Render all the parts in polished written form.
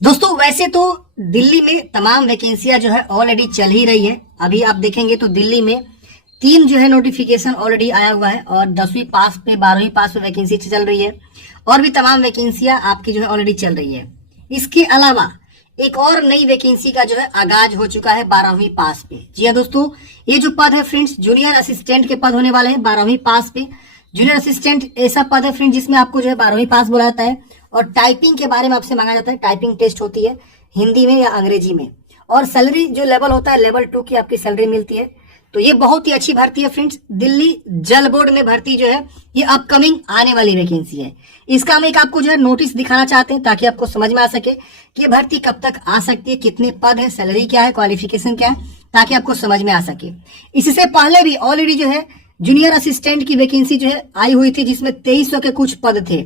दोस्तों वैसे तो दिल्ली में तमाम वैकेंसियां जो है ऑलरेडी चल ही रही है। अभी आप देखेंगे तो दिल्ली में 3 जो है नोटिफिकेशन ऑलरेडी आया हुआ है और 10वीं पास पे 12वीं पास पे वैकेंसी चल रही है और भी तमाम वैकेंसियां आपकी जो है ऑलरेडी चल रही है। इसके अलावा एक और नई वैकेंसी का जो है आगाज हो चुका है 12वीं पास पे। जी हाँ दोस्तों, ये जो पद है फ्रेंड्स जूनियर असिस्टेंट के पद होने वाले हैं 12वीं पास पे। जूनियर असिस्टेंट ऐसा पद है फ्रेंड जिसमें आपको जो है 12वीं पास बोला जाता है और टाइपिंग के बारे में आपसे मांगा जाता है। टाइपिंग टेस्ट होती है हिंदी में या अंग्रेजी में और सैलरी जो लेवल होता है लेवल 2 की आपकी सैलरी मिलती है। तो ये बहुत ही अच्छी भर्ती है फ्रेंड्स। दिल्ली जल बोर्ड में भर्ती जो है ये अपकमिंग आने वाली वैकेंसी है। इसका हम एक आपको जो है नोटिस दिखाना चाहते हैं ताकि आपको समझ में आ सके कि ये भर्ती कब तक आ सकती है, कितने पद है, सैलरी क्या है, क्वालिफिकेशन क्या है, ताकि आपको समझ में आ सके। इससे पहले भी ऑलरेडी जो है जूनियर असिस्टेंट की वैकेंसी जो है आई हुई थी जिसमें 2300 के कुछ पद थे,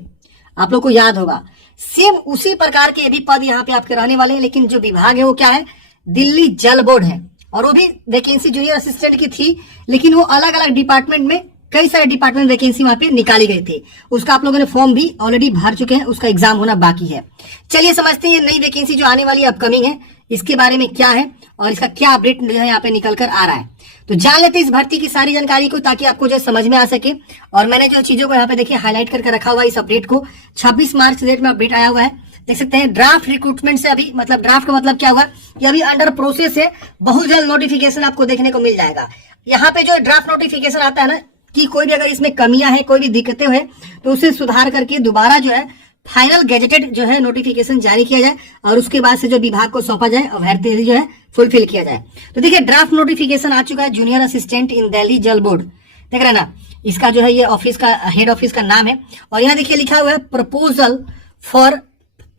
आप लोग को याद होगा। सेम उसी प्रकार के भी पद यहाँ पे आपके रहने वाले हैं, लेकिन जो विभाग है वो क्या है, दिल्ली जल बोर्ड है। और वो भी वैकेंसी जूनियर असिस्टेंट की थी लेकिन वो अलग अलग डिपार्टमेंट में कई सारे डिपार्टमेंट वैकेंसी वहां पे निकाली गई थी। उसका आप लोगों ने फॉर्म भी ऑलरेडी भर चुके हैं, उसका एग्जाम होना बाकी है। चलिए समझते हैं ये नई वैकेंसी जो आने वाली है अपकमिंग है इसके बारे में क्या है और इसका क्या अपडेट जो है यहाँ पे निकल कर आ रहा है। तो जान लेते हैं इस भर्ती की सारी जानकारी को ताकि आपको जो समझ में आ सके। और मैंने जो चीजों को यहाँ पे देखिए हाईलाइट करके रखा हुआ है इस अपडेट को। 26 मार्च डेट में अपडेट आया हुआ है, देख सकते हैं। ड्राफ्ट रिक्रूटमेंट से अभी मतलब ड्राफ्ट का मतलब क्या हुआ कि अभी अंडर प्रोसेस है, बहुत जल्द नोटिफिकेशन आपको देखने को मिल जाएगा। यहाँ पे जो ड्राफ्ट नोटिफिकेशन आता है ना कि कोई भी अगर इसमें कमियां है, कोई भी दिक्कतें हैं तो उसे सुधार करके दोबारा जो है फाइनल गैजेटेड जो है नोटिफिकेशन जारी किया जाए और उसके बाद से जो विभाग को सौंपा जाए और भर्ती जो है फुलफिल किया जाए। तो देखिए ड्राफ्ट नोटिफिकेशन आ चुका है जूनियर असिस्टेंट इन दिल्ली जल बोर्ड, देख रहे ना। इसका जो है ये ऑफिस का हेड ऑफिस का नाम है और यहाँ देखिए लिखा हुआ है प्रपोजल फॉर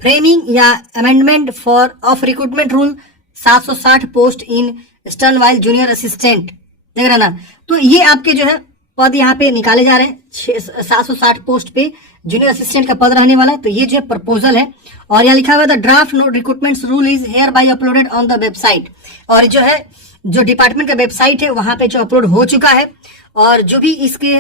फ्रेमिंग या amendment for of recruitment rule 760 post in stern while junior assistant, देख रहे ना। तो ये आपके जो है पद यहाँ पे निकाले जा रहे हैं 760 पोस्ट पे जूनियर असिस्टेंट का पद रहने वाला है। तो ये जो है प्रपोजल है और यहाँ लिखा हुआ है the draft recruitment rule is hereby uploaded on the website. और जो है जो डिपार्टमेंट का वेबसाइट है वहां पे जो अपलोड हो चुका है और जो भी इसके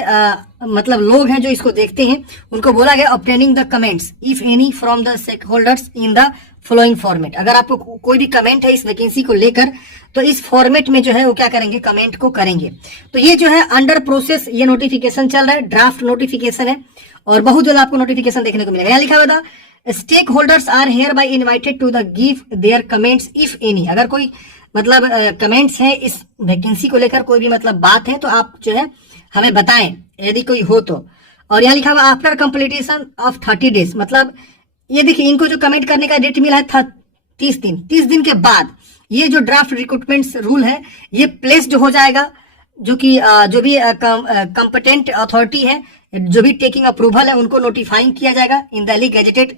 मतलब लोग हैं जो इसको देखते हैं उनको बोला गया obtaining the comments if any from the stakeholders in the following format. अगर आपको कोई भी कमेंट है इस वैकेंसी को लेकर तो इस फॉर्मेट में जो है वो क्या करेंगे, कमेंट को करेंगे। तो ये जो है अंडर प्रोसेस ये नोटिफिकेशन चल रहा है, ड्राफ्ट नोटिफिकेशन है और बहुत जल्द आपको नोटिफिकेशन देखने को मिलेगा। यहाँ लिखा हुआ था stakeholders are hereby invited to the give their comments if any. अगर कोई मतलब कमेंट्स है इस वैकेंसी को लेकर, कोई भी मतलब बात है तो आप जो है हमें बताएं यदि कोई हो तो। और यहाँ लिखा हुआ आफ्टर कंप्लीटेशन ऑफ 30 डेज, मतलब ये देखिए इनको जो कमेंट करने का डेट मिला है 30 दिन। 30 दिन के बाद ये जो ड्राफ्ट रिक्रूटमेंट रूल है ये प्लेस्ड हो जाएगा, जो कि जो भी कंपिटेंट अथॉरिटी है, जो भी टेकिंग अप्रूवल है उनको नोटिफाइंग किया जाएगा इन दिल्ली गैजेटेड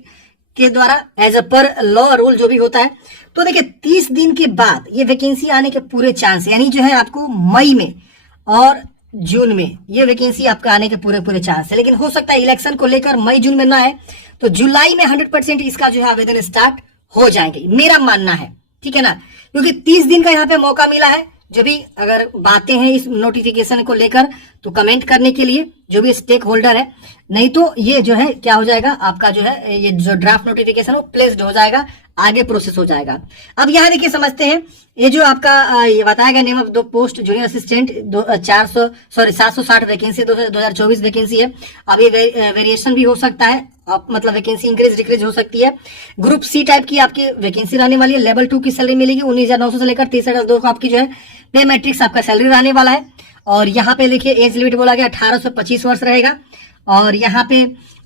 के द्वारा एज अ पर लॉ रूल जो भी होता है। तो देखिए 30 दिन के बाद ये वैकेंसी आने के पूरे चांस, यानी जो है आपको मई में और जून में ये वैकेंसी आपका आने के पूरे चांस है। लेकिन हो सकता है इलेक्शन को लेकर मई जून में ना आए तो जुलाई में 100% इसका जो है आवेदन स्टार्ट हो जाएंगे, मेरा मानना है, ठीक है ना। क्योंकि 30 दिन का यहाँ पे मौका मिला है जो भी अगर बातें हैं इस नोटिफिकेशन को लेकर तो कमेंट करने के लिए जो भी स्टेक होल्डर है, नहीं तो ये जो है क्या हो जाएगा आपका जो है ये जो ड्राफ्ट नोटिफिकेशन वो प्लेस्ड हो जाएगा, आगे प्रोसेस हो जाएगा। अब यहाँ देखिए समझते हैं ये जो आपका ये बताया गया नेम ऑफ दो post junior assistant 760 vacancy 2024 vacancy है। अब ये वेरिएशन भी हो सकता है, मतलब वैकेंसी इंक्रीज डिक्रीज हो सकती है। ग्रुप सी टाइप की आपकी वैकेंसी रहने वाली है। लेवल 2 की सैलरी मिलेगी 19,900 से लेकर 63,200 को आपकी जो है पे मैट्रिक्स आपका सैलरी रहने वाला है। और यहाँ पे देखिए एज लिमिट बोला गया 18 से 25 वर्ष रहेगा। और यहाँ पे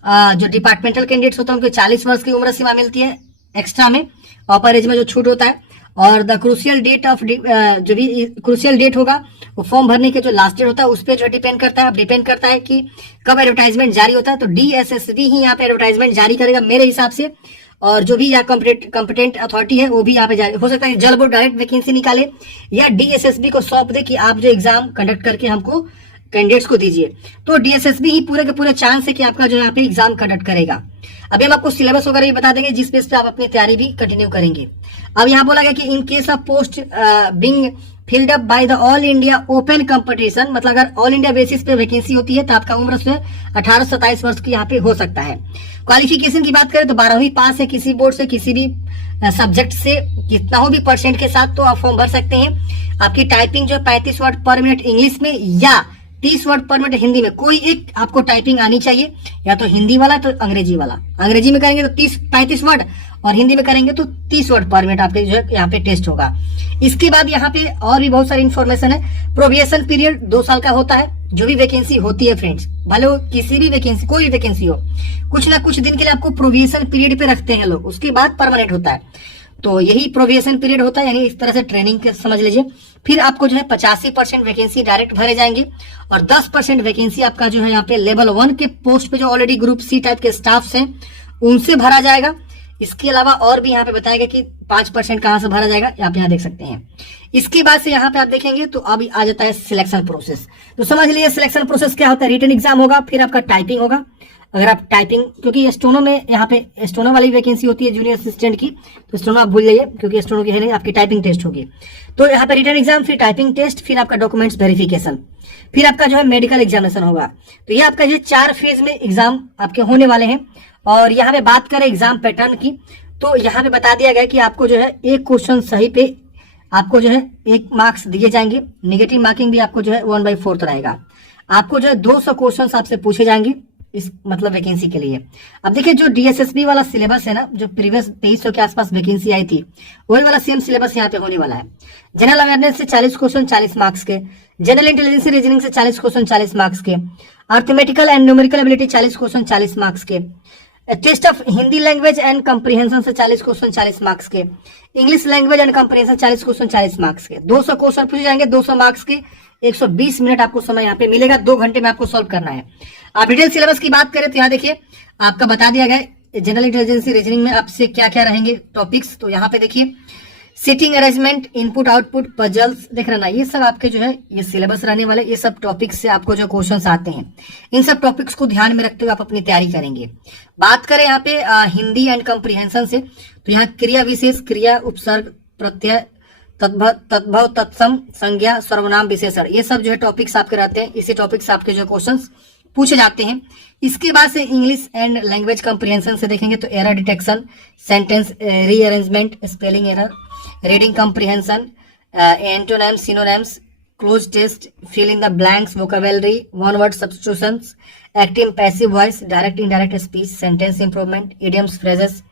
जो डिपार्टमेंटल कैंडिडेट्स होते हैं उनको 40 वर्ष की उम्र सीमा मिलती है एक्स्ट्रा में, अपर एज में जो छूट होता है। और द क्रूशियल डेट ऑफ जो भी क्रूशियल डेट होगा वो फॉर्म भरने के जो लास्ट डेट होता है उस पर जो डिपेंड करता है। अब डिपेंड करता है कि कब एडवर्टाइजमेंट जारी होता है, तो DSSB ही यहाँ पे एडवर्टाइजमेंट जारी करेगा मेरे हिसाब से। और जो भी यहाँ कंपिटेंट अथॉरिटी है वो भी यहाँ पे जारी हो सकता है जल बोर्ड डायरेक्ट वैकेंसी निकाले या DSSB को सौंप दे कि आप जो एग्जाम कंडक्ट करके हमको कैंडिडेट्स को दीजिए। तो DSSB ही पूरे के पूरे चांस है कि आपका जो यहाँ पे एग्जाम कंडक्ट करेगा। अभी हम आपको सिलेबस वगैरह भी बता देंगे जिस बेस पे आप अपनी तैयारी भी कंटिन्यू करेंगे। अब यहाँ बोला गया कि in case of post being filled up by the all India open competition, मतलब अगर ऑल इंडिया बेसिस पे वैकेंसी होती है तो आपका उम्र से 18 से 27 वर्ष की यहाँ पे हो सकता है। क्वालिफिकेशन की बात करें तो 12वीं पास है किसी बोर्ड से, किसी भी सब्जेक्ट से, कितना हो भी परसेंट के साथ तो आप फॉर्म भर सकते हैं। आपकी टाइपिंग जो है 35 वर्ड पर मिनट इंग्लिश में या 30 वर्ड पर मिनट हिंदी में, कोई एक आपको टाइपिंग आनी चाहिए, या तो हिंदी वाला तो अंग्रेजी वाला। अंग्रेजी में करेंगे तो 35 वर्ड और हिंदी में करेंगे तो 30 वर्ड पर मिनट आपके जो है यहाँ पे टेस्ट होगा। इसके बाद यहाँ पे और भी बहुत सारी इन्फॉर्मेशन है। प्रोबेशन पीरियड 2 साल का होता है। जो भी वैकेंसी होती है फ्रेंड्स, भले वो किसी भी वैकेंसी, कोई भी वैकेंसी हो, कुछ ना कुछ दिन के लिए आपको प्रोबेशन पीरियड पे रखते हैं लोग, उसके बाद परमानेंट होता है। तो यही प्रोबेशन पीरियड होता है, यानी इस तरह से ट्रेनिंग समझ लीजिए। फिर आपको जो है 85% वैकेंसी डायरेक्ट भरे जाएंगे और 10% वैकेंसी आपका जो है यहाँ पे लेवल 1 के पोस्ट पे जो ऑलरेडी ग्रुप सी टाइप के स्टाफ हैं उनसे भरा जाएगा। इसके अलावा और भी यहाँ पे बताएगा कि 5% कहां से भरा जाएगा, आप यहाँ देख सकते हैं। इसके बाद से यहाँ पे आप देखेंगे तो अभी आ जाता है सिलेक्शन प्रोसेस। तो समझ लीजिए सिलेक्शन प्रोसेस क्या होता है। रिटन एग्जाम होगा, फिर आपका टाइपिंग होगा। अगर आप टाइपिंग, क्योंकि स्टोनो में यहाँ पे स्टोनो वाली वैकेंसी होती है जूनियर असिस्टेंट की, तो स्टोनो आप भूल जाइए क्योंकि स्टोनो की है नहीं, आपकी टाइपिंग टेस्ट होगी। तो यहाँ पे रिटन एग्जाम, फिर टाइपिंग टेस्ट, फिर आपका डॉक्यूमेंट्स वेरिफिकेशन, फिर आपका जो है मेडिकल एग्जामिनेशन होगा। तो ये आपका जो 4 फेज में एग्जाम आपके होने वाले हैं। और यहाँ पे बात करें एग्जाम पैटर्न की, तो यहाँ पे बता दिया गया कि आपको जो है एक क्वेश्चन सही पे आपको जो है 1 मार्क्स दिए जाएंगे। नेगेटिव मार्किंग भी आपको जो है 1/4 रहेगा। आपको जो है 200 क्वेश्चन आपसे पूछे जाएंगे इस मतलब वैकेंसी के लिए। अब देखिए जो डीएसएसबी वाला सिलेबस है ना, जो प्रीवियस 2300 के आसपास वैकेंसी आई थी, वही वाला सेम सिलेबस यहाँ पे होने वाला है। जनरल अवेयरनेस से 40 क्वेश्चन 40 मार्क्स के, जनरल इंटेलिजेंस रीजनिंग से 40 क्वेश्चन 40 मार्क्स के, arithmetical and numerical ability 40 question 40 marks के, test of Hindi language and comprehension से 40 क्वेश्चन 40 मार्क्स के, English language and comprehension 40 question 40 marks के। 200 क्वेश्चन पूछे जाएंगे, 200 मार्क्स के, 120 मिनट आपको समय यहाँ पे मिलेगा। 2 घंटे में आपको सॉल्व करना है। आप डिटेल सिलेबस की बात करें तो यहाँ देखिए आपका बता दिया गया जनरल इंटेलिजेंस रीजनिंग में आपसे क्या क्या रहेंगे टॉपिक्स। तो यहाँ पे देखिए sitting arrangement, input output, puzzles, देख रहे ना, ये सब आपके जो है ये सिलेबस रहने वाले, ये सब टॉपिक्स से आपको जो क्वेश्चंस आते हैं, इन सब टॉपिक्स को ध्यान में रखते हुए आप अपनी तैयारी करेंगे। बात करें यहाँ पे हिंदी एंड कंप्रीहेंशन से, तो यहाँ क्रिया विशेष, क्रिया, उपसर्ग, प्रत्यय, तद्भव, तत्सम, संज्ञा, सर्वनाम, विशेषण, ये सब जो है टॉपिक्स आपके रहते हैं। इसी टॉपिक से आपके जो क्वेश्चंस पूछे जाते हैं। इसके बाद से इंग्लिश एंड लैंग्वेज कंप्रीहेंशन से देखेंगे तो error detection, sentence rearrangement, spelling error, reading comprehension, antonyms, synonyms, cloze test, fill in the blanks, vocabulary, one word substitutions, active passive voice, direct indirect speech, sentence improvement, idioms, phrases,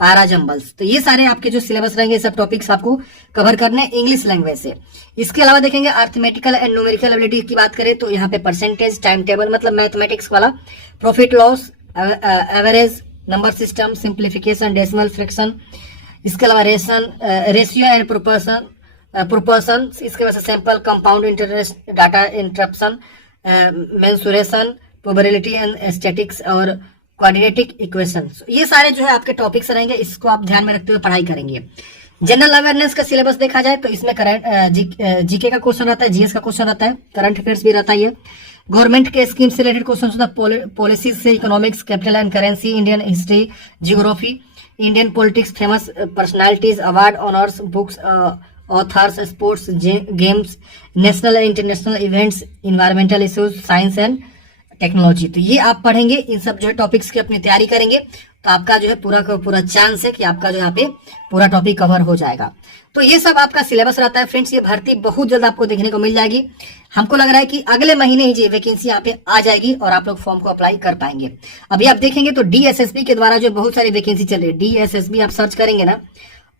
para jumbles. तो ये सारे आपके जो syllabus रहेंगे सब topics आपको cover करने English language से। इसके अलावा देखेंगे अर्थमेटिकल एंड न्यूमेरिकल एबिलिटी की बात करें तो यहाँ पे परसेंटेज, टाइम टेबल मतलब मैथमेटिक्स वाला, profit loss, average, number system, simplification, decimal, fraction, इसके अलावा रेशियो एंड प्रोपोर्शन, इसके बाद sample, compound interest, data interruption, mensuration, probability and statics और क्वाड्रेटिक इक्वेशंस। ये सारे जो है आपके टॉपिक्स रहेंगे, इसको आप ध्यान में रखते हुए पढ़ाई करेंगे। जनरल अवेयरनेस का सिलेबस देखा जाए तो इसमें करंट जीके का क्वेश्चन रहता है, जीएस का क्वेश्चन रहता है, करंट अफेयर्स भी रहता है, गवर्नमेंट के स्कीम से रिलेटेड क्वेश्चन होता है, पॉलिसीज से, economics, capital and currency, Indian history, geography, Indian politics, famous personalities, award, honours, books, authors, sports, games, national and international events, environmental issues, science and technology. तो ये आप पढ़ेंगे, इन सब जो है टॉपिक्स की अपनी तैयारी करेंगे तो आपका जो है पूरा का पूरा चांस है कि आपका जो यहाँ पे पूरा टॉपिक कवर हो जाएगा। तो ये सब आपका सिलेबस रहता है फ्रेंड्स। ये भर्ती बहुत जल्द आपको देखने को मिल जाएगी। हमको लग रहा है कि अगले महीने ही ये वैकेंसी यहाँ पे आ जाएगी और आप लोग फॉर्म को अप्लाई कर पाएंगे। अभी आप देखेंगे तो डीएसएसबी के द्वारा जो बहुत सारी वैकेंसी चल रही है, डीएसएसबी आप सर्च करेंगे ना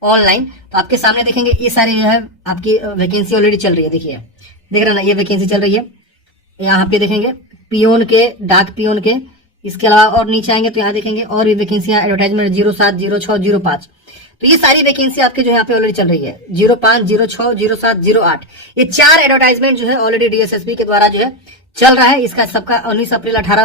ऑनलाइन तो आपके सामने देखेंगे ये सारी जो है आपकी वैकेंसी ऑलरेडी चल रही है। देखिए देख रहे ना, ये वैकेंसी चल रही है। यहाँ पे देखेंगे पियोन के, डाक पियोन के, इसके अलावा और नीचे आएंगे तो यहाँ देखेंगे और भी वैकेंसियां, एडवर्टाइजमेंट 07, 06, 05। तो ये सारी वैकेंसी आपके जो यहाँ पे ऑलरेडी चल रही है। 05, 06, 07, 08, ये 4 एडवर्टाइजमेंट जो है ऑलरेडी डीएसएसबी के द्वारा जो है चल रहा है। इसका सबका 19 अप्रैल, 18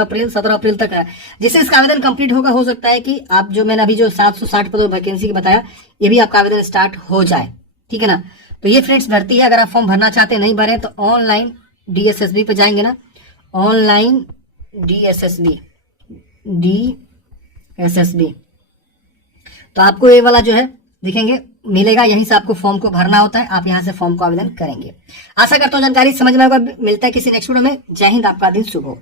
अप्रैल, 17 अप्रैल तक है। जिससे इसका आवेदन कंप्लीट होगा, हो सकता है कि आप जो मैंने अभी जो 760 पदों वैकेंसी की बताया, ये भी आपका आवेदन स्टार्ट हो जाए, ठीक है ना। तो ये फ्रेंड्स भर्ती है। अगर आप फॉर्म भरना चाहते हैं, नहीं भरे तो ऑनलाइन डीएसएसबी पे जाएंगे ना, ऑनलाइन डीएसएसबी तो आपको ये वाला जो है देखेंगे मिलेगा, यहीं से आपको फॉर्म को भरना होता है, आप यहाँ से फॉर्म को आवेदन करेंगे। आशा करता हूँ जानकारी समझ में आएगा। मिलता है किसी नेक्स्ट वीडियो में। जय हिंद, आपका दिन शुभ हो।